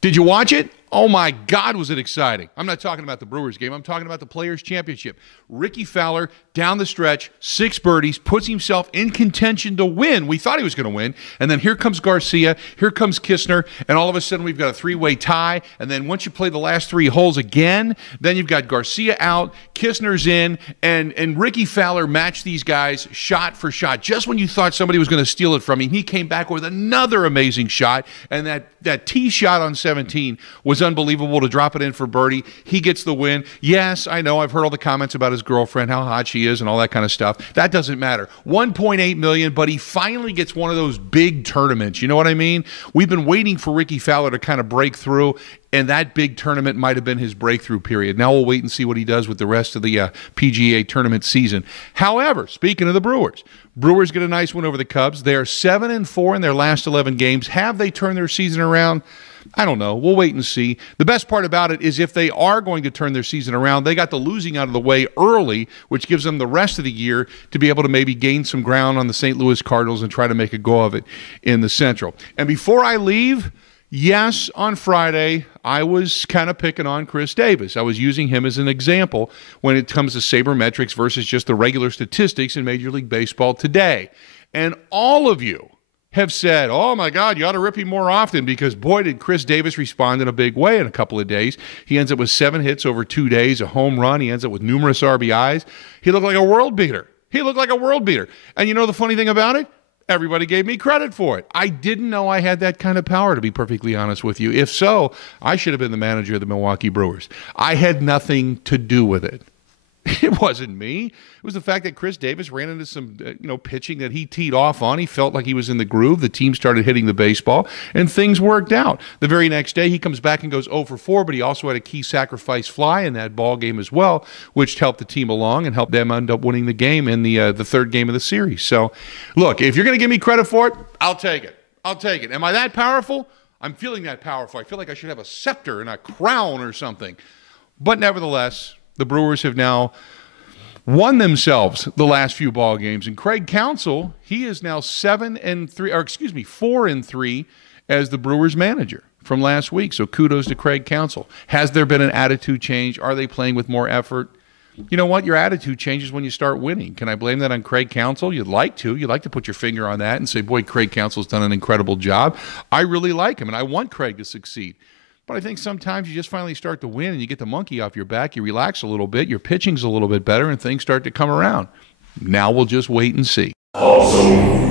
Did you watch it? Oh, my God, was it exciting. I'm not talking about the Brewers game. I'm talking about the Players' Championship. Ricky Fowler, down the stretch, 6 birdies, puts himself in contention to win. We thought he was going to win. And then here comes Garcia, here comes Kistner, and all of a sudden we've got a 3-way tie. And then once you play the last 3 holes again, then you've got Garcia out, Kistner's in, and Ricky Fowler matched these guys shot for shot. Just when you thought somebody was going to steal it from him, he came back with another amazing shot. And that tee shot on 17 was unbelievable to drop it in for birdie. He gets the win. Yes, I know. I've heard all the comments about his girlfriend, how hot she is, and all that kind of stuff. That doesn't matter. $1.8 million, but he finally gets one of those big tournaments. You know what I mean? We've been waiting for Ricky Fowler to kind of break through, and that big tournament might have been his breakthrough period. Now we'll wait and see what he does with the rest of the PGA tournament season. However, speaking of the Brewers get a nice win over the Cubs. They are 7-4 in their last 11 games. Have they turned their season around? I don't know. We'll wait and see. The best part about it is if they are going to turn their season around, they got the losing out of the way early, which gives them the rest of the year to be able to maybe gain some ground on the St. Louis Cardinals and try to make a go of it in the Central. And before I leave, yes, on Friday, I was kind of picking on Chris Davis. I was using him as an example when it comes to sabermetrics versus just the regular statistics in Major League Baseball today. And all of you have said, oh, my God, you ought to rip him more often because, boy, did Chris Davis respond in a big way in a couple of days. He ends up with 7 hits over 2 days, a home run. He ends up with numerous RBIs. He looked like a world beater. And you know the funny thing about it? Everybody gave me credit for it. I didn't know I had that kind of power, to be perfectly honest with you. If so, I should have been the manager of the Milwaukee Brewers. I had nothing to do with it. It wasn't me. It was the fact that Chris Davis ran into some pitching that he teed off on. He felt like he was in the groove. The team started hitting the baseball, and things worked out. The very next day, he comes back and goes 0 for 4, but he also had a key sacrifice fly in that ball game as well, which helped the team along and helped them end up winning the game in the third game of the series. So, look, if you're going to give me credit for it, I'll take it. Am I that powerful? I'm feeling that powerful. I feel like I should have a scepter and a crown or something. But nevertheless, the Brewers have now won themselves the last few ball games. And Craig Counsell, he is now 4-3 as the Brewers manager from last week. So kudos to Craig Counsell. Has there been an attitude change? Are they playing with more effort? You know what? Your attitude changes when you start winning. Can I blame that on Craig Counsell? You'd like to. You'd like to put your finger on that and say, boy, Craig Counsell's done an incredible job. I really like him, and I want Craig to succeed. But I think sometimes you just finally start to win and you get the monkey off your back, you relax a little bit, your pitching's a little bit better, and things start to come around. Now we'll just wait and see. Awesome.